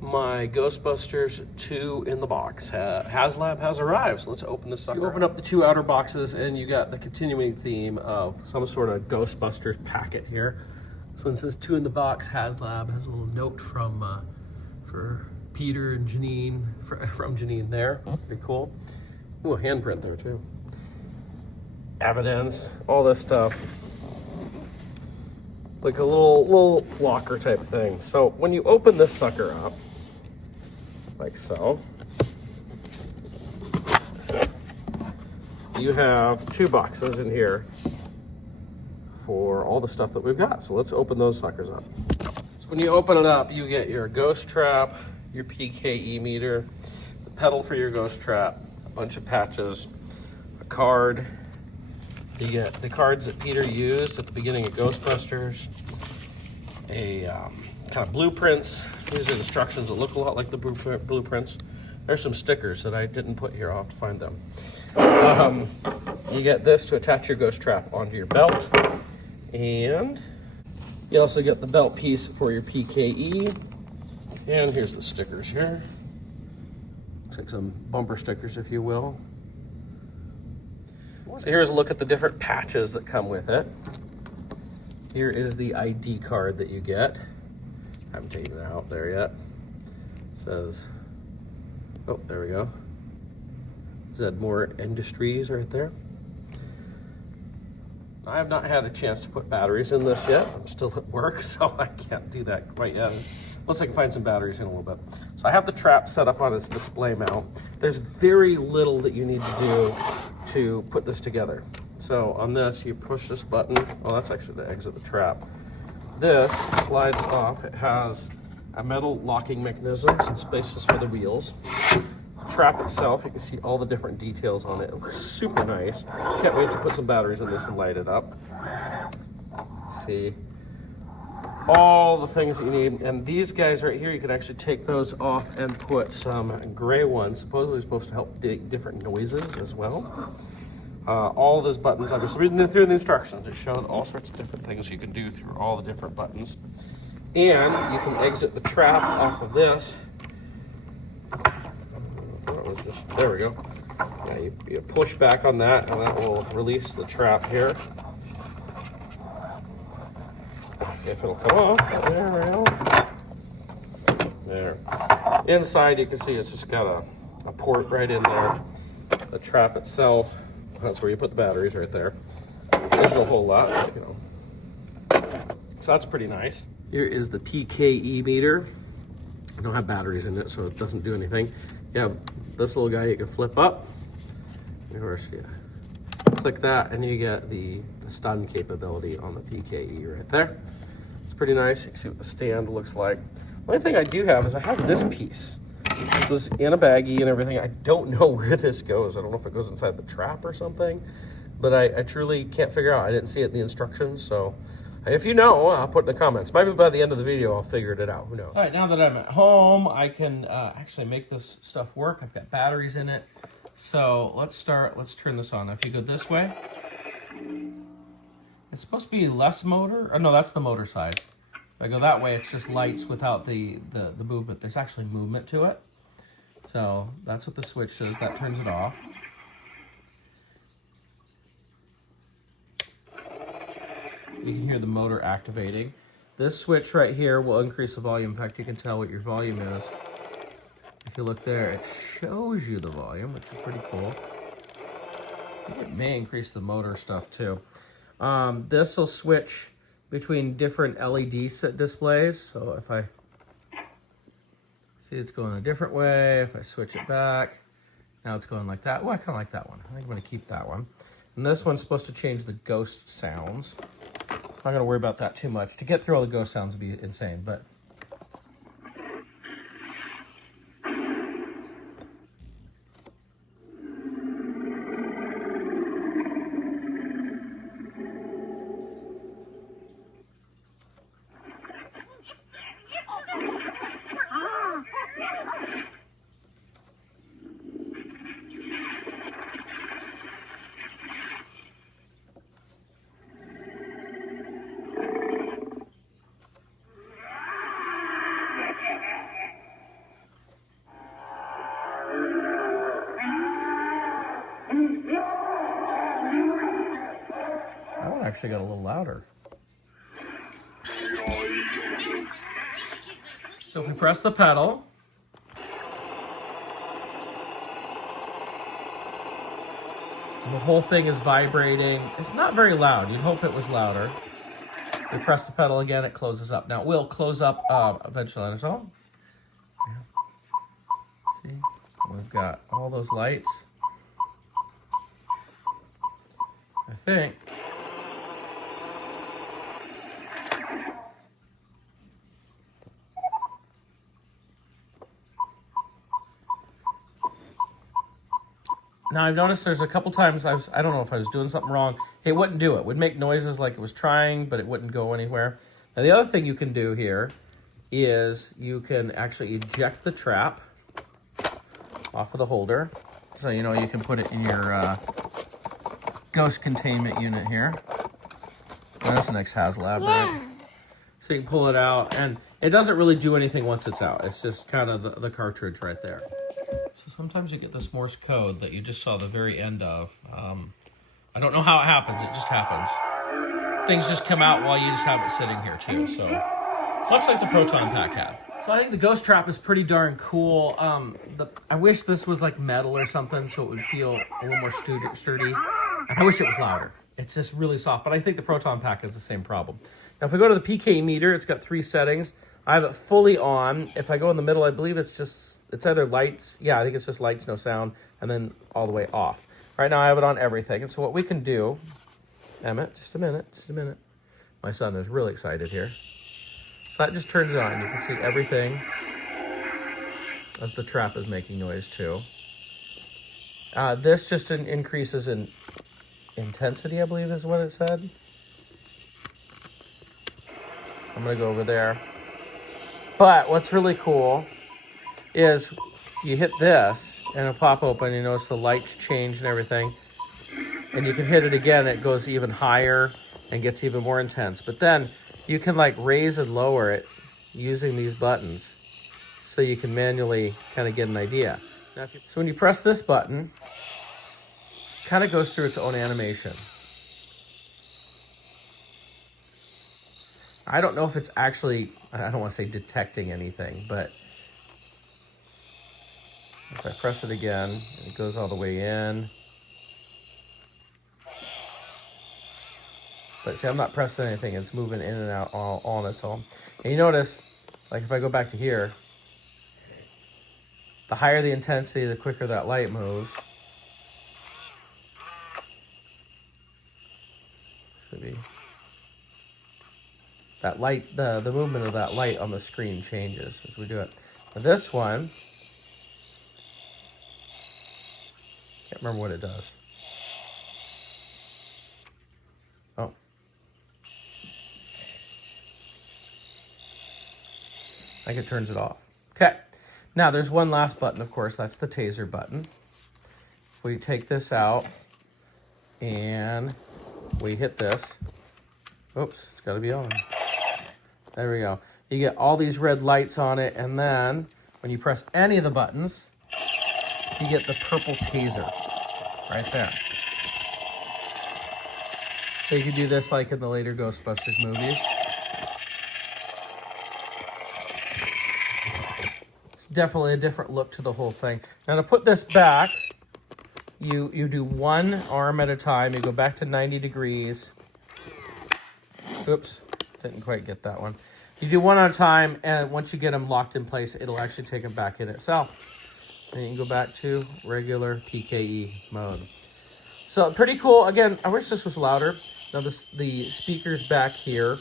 My Ghostbusters 2 in the box. Haslab has arrived, so let's open this sucker. You open up the two outer boxes and you got the continuing theme of some sort of Ghostbusters packet here. So it says 2 in the box. Haslab has a little note from for Peter and Janine, from Janine there. Pretty cool. Ooh, a handprint there too. Evidence, all this stuff. Like a little locker type thing. So when you open this sucker up, like so, you have 2 boxes in here for all the stuff that we've got. So let's open those suckers up. So when you open it up, you get your ghost trap, your PKE meter, the pedal for your ghost trap, a bunch of patches, a card. You get the cards that Peter used at the beginning of Ghostbusters, a kind of blueprints. These are instructions that look a lot like the blueprints. There's some stickers that I didn't put here. I'll have to find them. You get this to attach your ghost trap onto your belt. And you also get the belt piece for your PKE. And here's the stickers here. Looks like some bumper stickers, if you will. So here's a look at the different patches that come with it. Here is the ID card that you get. I haven't taken it out there yet. It says, oh, there we go. Zedmore Industries right there. I have not had a chance to put batteries in this yet. I'm still at work, so I can't do that quite yet. Unless I can find some batteries in a little bit. So I have the trap set up on its display mount. There's very little that you need to do to put this together. So on this, you push this button. Oh, that's actually to exit the trap. This slides off. It has a metal locking mechanism, some spaces for the wheels. The trap itself, you can see all the different details on it. It looks super nice. Can't wait to put some batteries in this and light it up. Let's see. All the things that you need. And these guys right here, you can actually take those off and put some gray ones. Supposedly supposed to help different noises as well. All those buttons, I'm just reading through the instructions. It showed all sorts of different things you can do through all the different buttons. And you can exit the trap off of this. There we go. Yeah, you push back on that and that will release the trap here. If it'll come off, there we go. There. Inside you can see it's just got a port right in there. The trap itself, that's where you put the batteries right there. There's a whole lot, you know. So that's pretty nice. Here is the PKE meter. I don't have batteries in it, so it doesn't do anything. You have this little guy you can flip up. Of course, yeah. Click that and you get the stun capability on the PKE right there. It's pretty nice. You can see what the stand looks like. The only thing I do have is I have this piece. It was in a baggie and everything. I don't know where this goes. I don't know if it goes inside the trap or something, but I truly can't figure out. I didn't see it in the instructions, so if you know, I'll put it in the comments. Maybe by the end of the video, I'll figure it out. Who knows? All right, now that I'm at home, I can actually make this stuff work. I've got batteries in it. So let's start. Let's turn this on. If you go this way, it's supposed to be less motor. Oh, no, that's the motor side. If I go that way, it's just lights without the movement. There's actually movement to it. So that's what the switch says. That turns it off. You can hear the motor activating. This switch right here will increase the volume. In fact, you can tell what your volume is. If you look there, it shows you the volume, which is pretty cool. It may increase the motor stuff too. This will switch between different LED set displays. So if I see it's going a different way, if I switch it back, now it's going like that. Oh, I kind of like that one. I think I'm going to keep that one. And this one's supposed to change the ghost sounds. I'm not going to worry about that too much. To get through all the ghost sounds would be insane, but actually got a little louder. So if we press the pedal, the whole thing is vibrating. It's not very loud. You'd hope it was louder. We press the pedal again, it closes up. Now, it will close up eventually on its own. See, we've got all those lights. I think. Now I've noticed there's a couple times I don't know if I was doing something wrong. It wouldn't do it. It would make noises like it was trying, but it wouldn't go anywhere. Now the other thing you can do here is you can actually eject the trap off of the holder. So you know you can put it in your ghost containment unit here. And that's a nice Haslab, right? So you can pull it out, and it doesn't really do anything once it's out. It's just kind of the cartridge right there. So sometimes you get this Morse code that you just saw the very end of. I don't know how it happens. It just happens. Things just come out while you just have it sitting here too. So much like the proton pack had. So I think the ghost trap is pretty darn cool. I wish this was like metal or something so it would feel a little more sturdy. And I wish it was louder. It's just really soft. But I think the proton pack has the same problem. Now if we go to the PKE meter, it's got 3 settings. I have it fully on. If I go in the middle, I believe it's either lights. Yeah, I think it's just lights, no sound, and then all the way off. Right now I have it on everything. And so what we can do, Emmett, just a minute. My son is really excited here. So that just turns on. You can see everything as the trap is making noise too. This just increases in intensity, I believe is what it said. I'm gonna go over there. But what's really cool is you hit this and it'll pop open. You notice the lights change and everything. And you can hit it again. It goes even higher and gets even more intense. But then you can like raise and lower it using these buttons. So you can manually kind of get an idea. So when you press this button, it kind of goes through its own animation. I don't know if it's actually, I don't want to say detecting anything, but if I press it again, it goes all the way in. But see, I'm not pressing anything. It's moving in and out all on its own. And you notice, like if I go back to here, the higher the intensity, the quicker that light moves. Should be. That light, the movement of that light on the screen changes as we do it. Now this one, can't remember what it does. Oh. I think it turns it off. Okay. Now there's one last button, of course, that's the taser button. If we take this out and we hit this, oops, it's gotta be on. There we go. You get all these red lights on it, and then when you press any of the buttons, you get the purple taser right there. So you can do this like in the later Ghostbusters movies. It's definitely a different look to the whole thing. Now to put this back, you do one arm at a time. You go back to 90 degrees. Oops, didn't quite get that one. You do one at a time, and once you get them locked in place, it'll actually take them back in itself. And you can go back to regular PKE mode. So pretty cool. Again, I wish this was louder. Now the speaker's back here.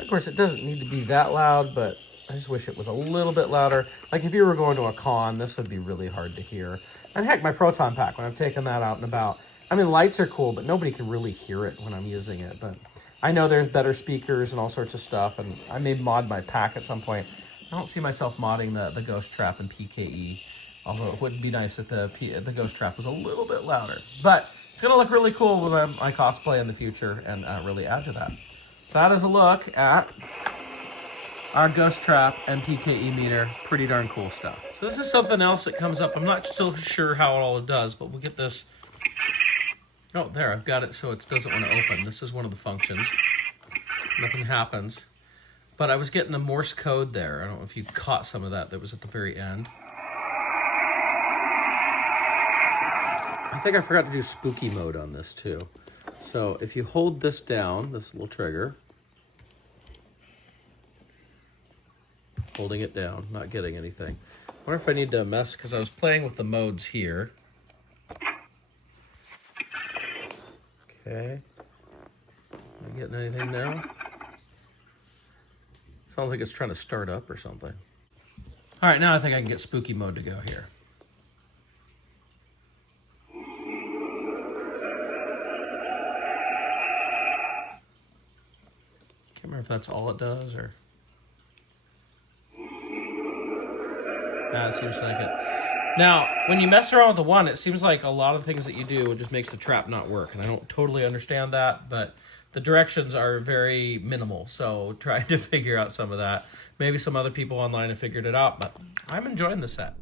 Of course, it doesn't need to be that loud, but I just wish it was a little bit louder. Like if you were going to a con, this would be really hard to hear. And heck, my proton pack, when I've taken that out and about, I mean, lights are cool, but nobody can really hear it when I'm using it. But I know there's better speakers and all sorts of stuff, and I may mod my pack at some point. I don't see myself modding the Ghost Trap and PKE, although it would be nice if the Ghost Trap was a little bit louder. But it's going to look really cool with my cosplay in the future and really add to that. So that is a look at our Ghost Trap and PKE meter. Pretty darn cool stuff. So this is something else that comes up. I'm not still sure how it all does, but we'll get this Oh, there, I've got it so it doesn't want to open. This is one of the functions. Nothing happens. But I was getting a Morse code there. I don't know if you caught some of that was at the very end. I think I forgot to do spooky mode on this too. So if you hold this down, this little trigger, holding it down, not getting anything. I wonder if I need to mess, because I was playing with the modes here. Okay. Am I getting anything now? Sounds like it's trying to start up or something. All right, now I think I can get spooky mode to go here. Can't remember if that's all it does or... It seems like it. Now, when you mess around with the one, it seems like a lot of things that you do just makes the trap not work. And I don't totally understand that, but the directions are very minimal. So trying to figure out some of that. Maybe some other people online have figured it out, but I'm enjoying the set.